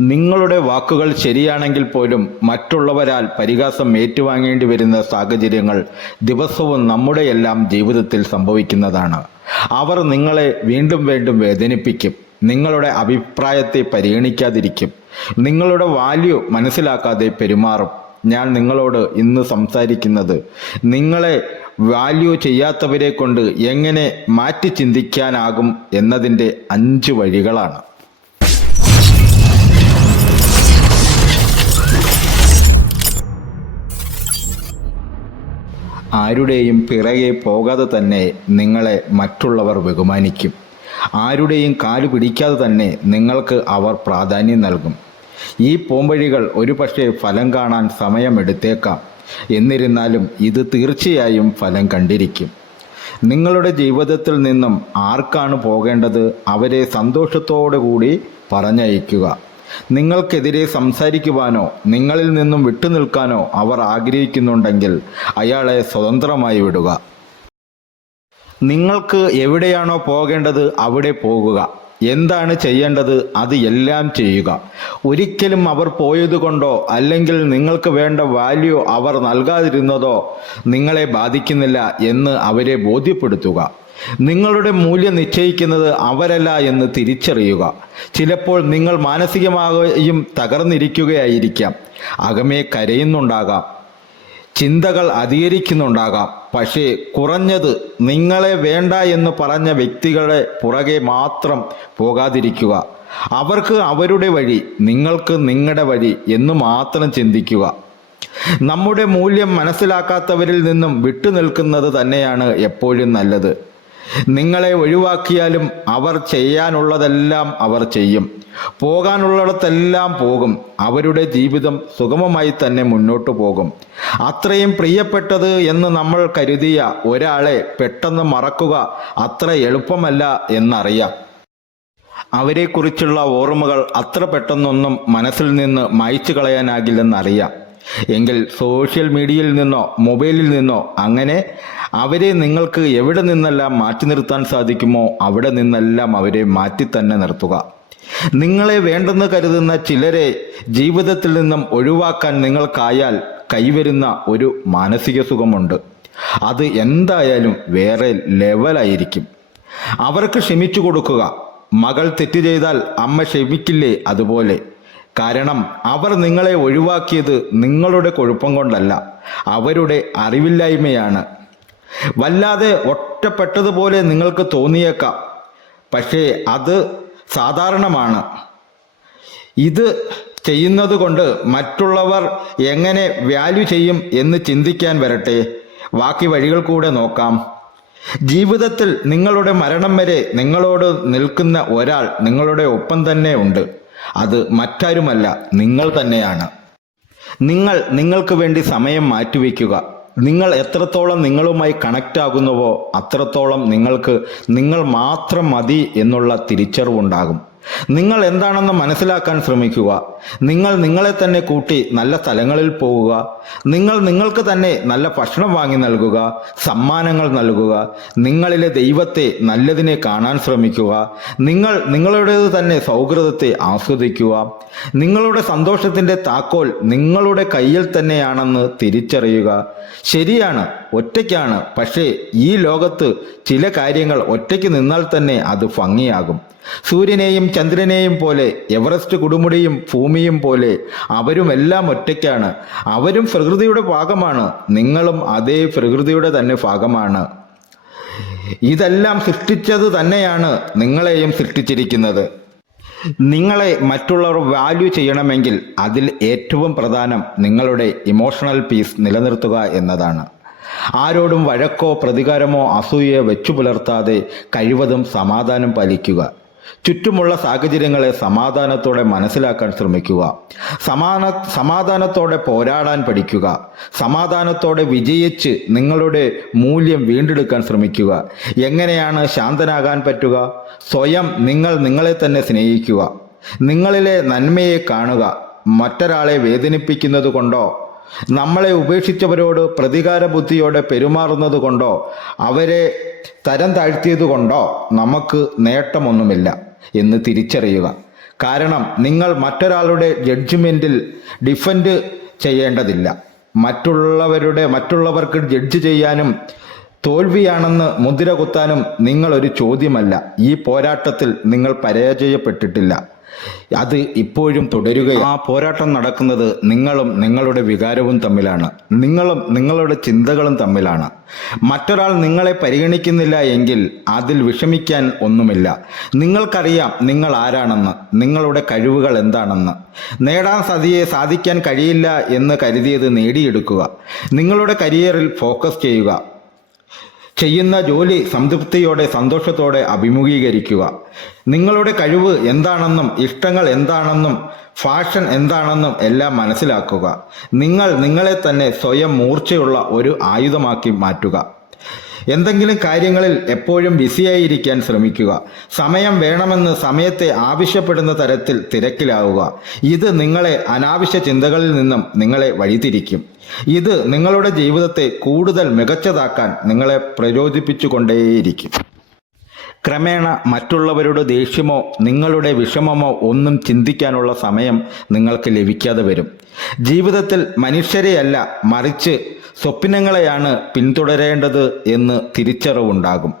നിങ്ങളുടെ വാക്കുകൾ ശരിയാണെങ്കിൽ പോലും മറ്റുള്ളവരാൽ പരിഹാസം ഏറ്റുവാങ്ങേണ്ടി വരുന്ന സാഹചര്യങ്ങൾ ദിവസവും നമ്മുടെയെല്ലാം ജീവിതത്തിൽ സംഭവിക്കുന്നതാണ്. അവർ നിങ്ങളെ വീണ്ടും വീണ്ടും വേദനിപ്പിക്കും. നിങ്ങളുടെ അഭിപ്രായത്തെ പരിഗണിക്കാതിരിക്കും. നിങ്ങളുടെ വാല്യൂ മനസ്സിലാക്കാതെ പെരുമാറും. ഞാൻ നിങ്ങളോട് ഇന്ന് സംസാരിക്കുന്നത് നിങ്ങളെ വാല്യൂ ചെയ്യാത്തവരെ കൊണ്ട് എങ്ങനെ മാറ്റി ചിന്തിക്കാനാകും എന്നതിന്റെ അഞ്ച് വഴികളാണ്. ആരുടെയും പിറകെ പോകാതെ തന്നെ നിങ്ങളെ മറ്റുള്ളവർ ബഹുമാനിക്കും. ആരുടെയും കാൽ പിടിക്കാതെ തന്നെ നിങ്ങൾക്ക് അവർ പ്രാധാന്യം നൽകും. ഈ പോംവഴികൾ ഒരുപക്ഷെ ഫലം കാണാൻ സമയമെടുത്തേക്കാം. എന്നിരുന്നാലും ഇത് തീർച്ചയായും ഫലം കണ്ടിരിക്കും. നിങ്ങളുടെ ജീവിതത്തിൽ നിന്നും ആർക്കാണ് പോകേണ്ടത് അവരെ സന്തോഷത്തോടു കൂടി പറഞ്ഞയക്കുക. നിങ്ങൾക്കെതിരെ സംസാരിക്കുവാനോ നിങ്ങളിൽ നിന്നും വിട്ടുനിൽക്കാനോ അവർ ആഗ്രഹിക്കുന്നുണ്ടെങ്കിൽ അയാളെ സ്വതന്ത്രമായി വിടുക. നിങ്ങൾക്ക് എവിടെയാണോ പോകേണ്ടത് അവിടെ പോകുക. എന്താണ് ചെയ്യേണ്ടത് അത് എല്ലാം ചെയ്യുക. ഒരിക്കലും അവർ പോയതുകൊണ്ടോ അല്ലെങ്കിൽ നിങ്ങൾക്ക് വേണ്ട വാല്യൂ അവർ നൽകാതിരുന്നതോ നിങ്ങളെ ബാധിക്കുന്നില്ല എന്ന് അവരെ ബോധ്യപ്പെടുത്തുക. നിങ്ങളുടെ മൂല്യം നിശ്ചയിക്കുന്നത് അവരല്ല എന്ന് തിരിച്ചറിയുക. ചിലപ്പോൾ നിങ്ങൾ മാനസികമായും തകർന്നിരിക്കുകയായിരിക്കാം. അകമേ കരയുന്നുണ്ടാകാം. ചിന്തകൾ അധികരിക്കുന്നുണ്ടാകാം. പക്ഷേ കുറഞ്ഞത് നിങ്ങളെ വേണ്ട എന്ന് പറഞ്ഞ വ്യക്തികളെ പുറകെ മാത്രം പോകാതിരിക്കുക. അവർക്ക് അവരുടെ വഴി നിങ്ങൾക്ക് നിങ്ങളുടെ വഴി എന്ന് മാത്രം ചിന്തിക്കുക. നമ്മുടെ മൂല്യം മനസ്സിലാക്കാത്തവരിൽ നിന്നും വിട്ടുനിൽക്കുന്നത് തന്നെയാണ് എപ്പോഴും നല്ലത്. നിങ്ങളെ ഒഴിവാക്കിയാലും അവർ ചെയ്യാനുള്ളതെല്ലാം അവർ ചെയ്യും. പോകാനുള്ളിടത്തെല്ലാം പോകും. അവരുടെ ജീവിതം സുഗമമായി തന്നെ മുന്നോട്ടു പോകും. അത്രയും പ്രിയപ്പെട്ടത് എന്ന് നമ്മൾ കരുതിയ ഒരാളെ പെട്ടെന്ന് മറക്കുക അത്ര എളുപ്പമല്ല എന്നറിയാം. അവരെക്കുറിച്ചുള്ള ഓർമ്മകൾ അത്ര പെട്ടെന്നൊന്നും മനസ്സിൽ നിന്ന് മായ്ച്ചു കളയാനാകില്ലെന്നറിയാം. എങ്കിൽ സോഷ്യൽ മീഡിയയിൽ നിന്നോ മൊബൈലിൽ നിന്നോ അങ്ങനെ അവരെ നിങ്ങൾക്ക് എവിടെ നിന്നെല്ലാം മാറ്റി നിർത്താൻ സാധിക്കുമോ അവിടെ നിന്നെല്ലാം അവരെ മാറ്റി തന്നെ നിർത്തുക. നിങ്ങളെ വേണ്ടെന്ന് കരുതുന്ന ചിലരെ ജീവിതത്തിൽ നിന്നും ഒഴിവാക്കാൻ നിങ്ങൾക്കായാൽ കൈവരുന്ന ഒരു മാനസിക സുഖമുണ്ട്. അത് എന്തായാലും വേറെ ലെവലായിരിക്കും അവർക്ക് ക്ഷമിച്ചു കൊടുക്കുക. മകൾ തെറ്റ് ചെയ്താൽ അമ്മ ക്ഷമിക്കില്ലേ അതുപോലെ. കാരണം അവർ നിങ്ങളെ ഒഴിവാക്കിയത് നിങ്ങളുടെ കൊഴുപ്പം കൊണ്ടല്ല അവരുടെ അറിവില്ലായ്മയാണ്. വല്ലാതെ ഒറ്റപ്പെട്ടതുപോലെ നിങ്ങൾക്ക് തോന്നിയേക്കാം പക്ഷേ അത് സാധാരണമാണ്. ഇത് ചെയ്യുന്നത് കൊണ്ട് മറ്റുള്ളവർ എങ്ങനെ വാല്യൂ ചെയ്യും എന്ന് ചിന്തിക്കാൻ വരട്ടെ. ബാക്കി വഴികൾ കൂടെ നോക്കാം. ജീവിതത്തിൽ നിങ്ങളുടെ മരണം വരെ നിങ്ങളോട് നിൽക്കുന്ന ഒരാൾ നിങ്ങളുടെ ഒപ്പം തന്നെ ഉണ്ട്. അത് മറ്റാരുമല്ല നിങ്ങൾ തന്നെയാണ്. നിങ്ങൾ നിങ്ങൾക്ക് വേണ്ടി സമയം മാറ്റിവെക്കുക. നിങ്ങൾ എത്രത്തോളം നിങ്ങളുമായി കണക്റ്റ് ആകുന്നുവോ അത്രത്തോളം നിങ്ങൾക്ക് നിങ്ങൾ മാത്രം മതി എന്നുള്ള തിരിച്ചറിവുണ്ടാകും. നിങ്ങൾ എന്താണെന്ന് മനസ്സിലാക്കാൻ ശ്രമിക്കുക. നിങ്ങൾ നിങ്ങളെ തന്നെ കൂട്ടി നല്ല സ്ഥലങ്ങളിൽ പോവുക. നിങ്ങൾ നിങ്ങൾക്ക് തന്നെ നല്ല ഭക്ഷണം വാങ്ങി നൽകുക സമ്മാനങ്ങൾ നൽകുക. നിങ്ങളിലെ ദൈവത്തെ നല്ലതിനെ കാണാൻ ശ്രമിക്കുക. നിങ്ങൾ നിങ്ങളുടേത് തന്നെ സൗഹൃദത്തെ ആസ്വദിക്കുക. നിങ്ങളുടെ സന്തോഷത്തിന്റെ താക്കോൽ നിങ്ങളുടെ കയ്യിൽ തന്നെയാണെന്ന് തിരിച്ചറിയുക. ശരിയാണ്. ഒറ്റയ്ക്കാണ്. പക്ഷേ ഈ ലോകത്ത് ചില കാര്യങ്ങൾ ഒറ്റയ്ക്ക് നിന്നാൽ തന്നെ അത് ഭംഗിയാകും. സൂര്യനെയും ചന്ദ്രനെയും പോലെ എവറസ്റ്റ് കൊടുമുടിയും ഭൂമിയും പോലെ അവരുമെല്ലാം ഒറ്റയ്ക്കാണ്. അവരും പ്രകൃതിയുടെ ഭാഗമാണ്. നിങ്ങളും അതേ പ്രകൃതിയുടെ തന്നെ ഭാഗമാണ്. ഇതെല്ലാം സൃഷ്ടിച്ചത് തന്നെയാണ് നിങ്ങളെയും സൃഷ്ടിച്ചിരിക്കുന്നത്. നിങ്ങളെ മറ്റുള്ളവർ വാല്യൂ ചെയ്യണമെങ്കിൽ അതിൽ ഏറ്റവും പ്രധാനം നിങ്ങളുടെ ഇമോഷണൽ പീസ് നിലനിർത്തുക എന്നതാണ്. ആരോടും വഴക്കോ പ്രതികാരമോ അസൂയയോ വെച്ചു പുലർത്താതെ കഴിവതും സമാധാനം പാലിക്കുക. ചുറ്റുമുള്ള സാഹചര്യങ്ങളെ സമാധാനത്തോടെ മനസ്സിലാക്കാൻ ശ്രമിക്കുക. സമാന സമാധാനത്തോടെ പോരാടാൻ പഠിക്കുക. സമാധാനത്തോടെ വിജയിച്ച് നിങ്ങളുടെ മൂല്യം വീണ്ടെടുക്കാൻ ശ്രമിക്കുക. എങ്ങനെയാണ് ശാന്തനാകാൻ പറ്റുക? സ്വയം നിങ്ങൾ നിങ്ങളെ തന്നെ സ്നേഹിക്കുക. നിങ്ങളിലെ നന്മയെ കാണുക. മറ്റൊരാളെ വേദനിപ്പിക്കുന്നത് കൊണ്ടോ നമ്മളെ ഉപേക്ഷിച്ചവരോട് പ്രതികാര ബുദ്ധിയോടെ പെരുമാറുന്നത് കൊണ്ടോ അവരെ തരം താഴ്ത്തിയത് കൊണ്ടോ നമുക്ക് നേട്ടമൊന്നുമില്ല എന്ന് തിരിച്ചറിയുക. കാരണം നിങ്ങൾ മറ്റൊരാളുടെ ജഡ്ജ്മെന്റിൽ ഡിഫൻഡ് ചെയ്യേണ്ടതില്ല. മറ്റുള്ളവരുടെ മറ്റുള്ളവർക്ക് ജഡ്ജ് ചെയ്യാനും തോൽവിയാണെന്ന് മുദ്ര കുത്താനും നിങ്ങളൊരു ചോദ്യമല്ല. ഈ പോരാട്ടത്തിൽ നിങ്ങൾ പരാജയപ്പെട്ടിട്ടില്ല. അത് ഇപ്പോഴും തുടരുക ആ പോരാട്ടം നടക്കുന്നത് നിങ്ങളും നിങ്ങളുടെ വികാരവും തമ്മിലാണ്. നിങ്ങളും നിങ്ങളുടെ ചിന്തകളും തമ്മിലാണ്. മറ്റൊരാൾ നിങ്ങളെ പരിഗണിക്കുന്നില്ല എങ്കിൽ അതിൽ വിഷമിക്കാൻ ഒന്നുമില്ല. നിങ്ങൾക്കറിയാം നിങ്ങൾ ആരാണെന്ന് നിങ്ങളുടെ കഴിവുകൾ എന്താണെന്ന്. നേടാൻ സതിയെ സാധിക്കാൻ കഴിയില്ല എന്ന് കരുതിയത് നേടിയെടുക്കുക. നിങ്ങളുടെ കരിയറിൽ ഫോക്കസ് ചെയ്യുക. ചെയ്യുന്ന ജോലി സംതൃപ്തിയോടെ സന്തോഷത്തോടെ അഭിമുഖീകരിക്കുക. നിങ്ങളുടെ കഴിവ് എന്താണെന്നും ഇഷ്ടങ്ങൾ എന്താണെന്നും ഫാഷൻ എന്താണെന്നും എല്ലാം മനസ്സിലാക്കുക. നിങ്ങൾ നിങ്ങളെ തന്നെ സ്വയം മൂർച്ചയുള്ള ഒരു ആയുധമാക്കി മാറ്റുക. എന്തെങ്കിലും കാര്യങ്ങളിൽ എപ്പോഴും ബിസിയായിരിക്കാൻ ശ്രമിക്കുക. സമയം വേണമെന്ന് സമയത്തെ ആവശ്യപ്പെടുന്ന തരത്തിൽ തിരക്കിലാവുക. ഇത് നിങ്ങളെ അനാവശ്യ ചിന്തകളിൽ നിന്നും നിങ്ങളെ വഴിതിരിക്കും. ഇത് നിങ്ങളുടെ ജീവിതത്തെ കൂടുതൽ മികച്ചതാക്കാൻ നിങ്ങളെ പ്രചോദിപ്പിച്ചുകൊണ്ടേയിരിക്കും. ക്രമേണ മറ്റുള്ളവരുടെ ദേഷ്യമോ നിങ്ങളുടെ വിഷമമോ ഒന്നും ചിന്തിക്കാനുള്ള സമയം നിങ്ങൾക്ക് ലഭിക്കാതെ വരും. ജീവിതത്തിൽ മനുഷ്യരെയല്ല മറിച്ച് സ്വപ്നങ്ങളെയാണ് പിന്തുടരേണ്ടത് എന്ന് തിരിച്ചറിവുണ്ടാകും.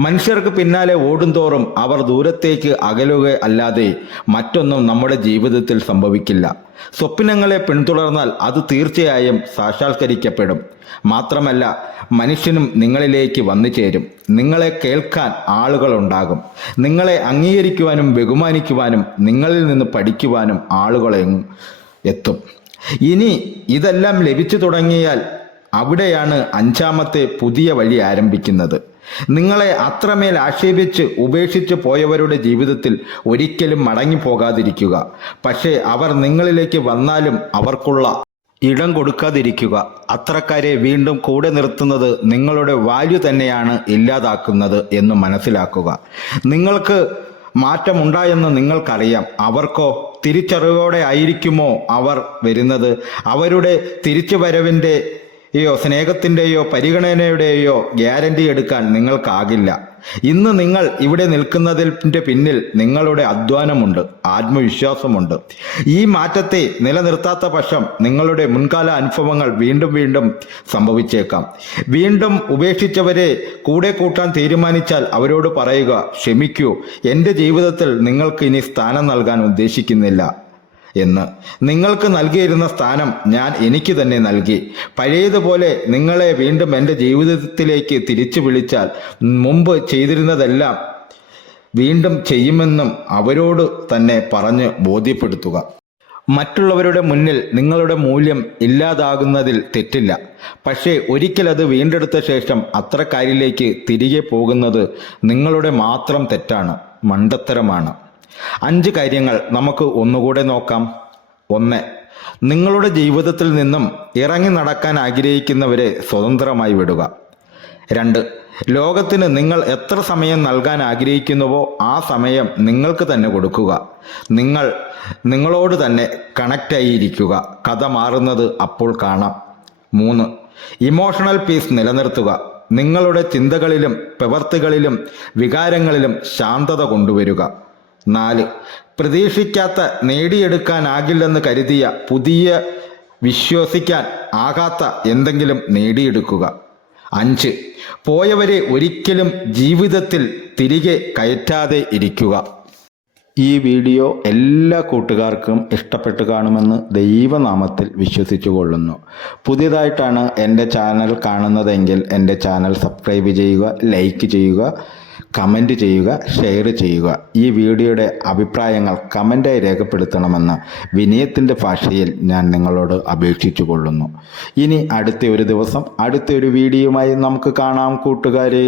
മനുഷ്യർക്ക് പിന്നാലെ ഓടുന്തോറും അവർ ദൂരത്തേക്ക് അകലുക അല്ലാതെ മറ്റൊന്നും നമ്മുടെ ജീവിതത്തിൽ സംഭവിക്കില്ല. സ്വപ്നങ്ങളെ പിന്തുടർന്നാൽ അത് തീർച്ചയായും സാക്ഷാത്കരിക്കപ്പെടും. മാത്രമല്ല മനുഷ്യനും നിങ്ങളിലേക്ക് വന്നു ചേരും. നിങ്ങളെ കേൾക്കാൻ ആളുകളുണ്ടാകും. നിങ്ങളെ അംഗീകരിക്കുവാനും ബഹുമാനിക്കുവാനും നിങ്ങളിൽ നിന്ന് പഠിക്കുവാനും ആളുകളെ എത്തും. ഇനി ഇതെല്ലാം ലഭിച്ചു തുടങ്ങിയാൽ അവിടെയാണ് അഞ്ചാമത്തെ പുതിയ വഴി ആരംഭിക്കുന്നത്. നിങ്ങളെ അത്രമേൽ ആക്ഷേപിച്ച് ഉപേക്ഷിച്ചു പോയവരുടെ ജീവിതത്തിൽ ഒരിക്കലും മടങ്ങി പോകാതിരിക്കുക പക്ഷേ അവർ നിങ്ങളിലേക്ക് വന്നാലും അവർക്കുള്ള ഇടം കൊടുക്കാതിരിക്കുക. അത്രക്കാരെ വീണ്ടും കൂടെ നിർത്തുന്നത് നിങ്ങളുടെ വാല്യൂ തന്നെയാണ് ഇല്ലാതാക്കുന്നത് എന്ന് മനസ്സിലാക്കുക. നിങ്ങൾക്ക് മാറ്റമുണ്ടായെന്ന് നിങ്ങൾക്കറിയാം. അവർക്കോ തിരിച്ചറിവോടെ ആയിരിക്കുമോ അവർ വരുന്നത്? അവരുടെ തിരിച്ചുവരവിന്റെ യോ സ്നേഹത്തിന്റെയോ പരിഗണനയുടെയോ ഗ്യാരണ്ടി എടുക്കാൻ നിങ്ങൾക്കാകില്ല. ഇന്ന് നിങ്ങൾ ഇവിടെ നിൽക്കുന്നതിന്റെ പിന്നിൽ നിങ്ങളുടെ അധ്വാനമുണ്ട് ആത്മവിശ്വാസമുണ്ട്. ഈ മാറ്റത്തെ നിലനിർത്താത്ത പക്ഷം നിങ്ങളുടെ മുൻകാല അനുഭവങ്ങൾ വീണ്ടും വീണ്ടും സംഭവിച്ചേക്കാം. വീണ്ടും ഉപേക്ഷിച്ചവരെ കൂടെ കൂട്ടാൻ തീരുമാനിച്ചാൽ അവരോട് പറയുക ക്ഷമിക്കൂ എന്റെ ജീവിതത്തിൽ നിങ്ങൾക്ക് ഇനി സ്ഥാനം നൽകാൻ ഉദ്ദേശിക്കുന്നില്ല. എന്ന്. നിങ്ങൾക്ക് നൽകിയിരുന്ന സ്ഥാനം ഞാൻ എനിക്ക് തന്നെ നൽകി. പഴയതുപോലെ നിങ്ങളെ വീണ്ടും എന്റെ ജീവിതത്തിലേക്ക് തിരിച്ചു വിളിച്ചാൽ മുമ്പ് ചെയ്തിരുന്നതെല്ലാം വീണ്ടും ചെയ്യുമെന്നും അവരോട് തന്നെ പറഞ്ഞ് ബോധ്യപ്പെടുത്തുക. മറ്റുള്ളവരുടെ മുന്നിൽ നിങ്ങളുടെ മൂല്യം ഇല്ലാതാകുന്നതിൽ തെറ്റില്ല. പക്ഷേ ഒരിക്കൽ അത് വീണ്ടെടുത്ത ശേഷം അത്രക്കാരിലേക്ക് തിരികെ പോകുന്നത് നിങ്ങളുടെ മാത്രം തെറ്റാണ് മണ്ടത്തരമാണ്. അഞ്ച് കാര്യങ്ങൾ നമുക്ക് ഒന്നുകൂടെ നോക്കാം. ഒന്ന് നിങ്ങളുടെ ജീവിതത്തിൽ നിന്നും ഇറങ്ങി നടക്കാൻ ആഗ്രഹിക്കുന്നവരെ സ്വതന്ത്രമായി വിടുക. രണ്ട് ലോകത്തിന് നിങ്ങൾ എത്ര സമയം നൽകാൻ ആഗ്രഹിക്കുന്നുവോ ആ സമയം നിങ്ങൾക്ക് തന്നെ കൊടുക്കുക. നിങ്ങൾ നിങ്ങളോട് തന്നെ കണക്റ്റായിരിക്കുക കഥ മാറുന്നത് അപ്പോൾ കാണാം. മൂന്ന് ഇമോഷണൽ പീസ് നിലനിർത്തുക. നിങ്ങളുടെ ചിന്തകളിലും പ്രവർത്തികളിലും വികാരങ്ങളിലും ശാന്തത കൊണ്ടുവരിക. നാല്. പ്രതീക്ഷിക്കാത്ത നേടിയെടുക്കാനാകില്ലെന്ന് കരുതിയ പുതിയ വിശ്വസിക്കാൻ ആകാത്ത എന്തെങ്കിലും നേടിയെടുക്കുക. അഞ്ച്. പോയവരെ ഒരിക്കലും ജീവിതത്തിൽ തിരികെ കയറ്റാതെ ഇരിക്കുക. ഈ വീഡിയോ എല്ലാ കൂട്ടുകാർക്കും ഇഷ്ടപ്പെട്ടു കാണുമെന്ന് ദൈവനാമത്തിൽ വിശ്വസിച്ചു കൊള്ളുന്നു. പുതിയതായിട്ടാണ് എന്റെ ചാനൽ കാണുന്നതെങ്കിൽ എന്റെ ചാനൽ സബ്സ്ക്രൈബ് ചെയ്യുക ലൈക്ക് ചെയ്യുക കമന്റ് ചെയ്യുക ഷെയർ ചെയ്യുക. ഈ വീഡിയോയുടെ അഭിപ്രായങ്ങൾ കമന്റായി രേഖപ്പെടുത്തണമെന്ന് വിനയത്തിന്റെ ഭാഷയിൽ ഞാൻ നിങ്ങളോട് അപേക്ഷിച്ചു കൊള്ളുന്നു. ഇനി അടുത്ത ഒരു ദിവസം അടുത്ത ഒരു വീഡിയോയുമായി നമുക്ക് കാണാം കൂട്ടുകാരെ.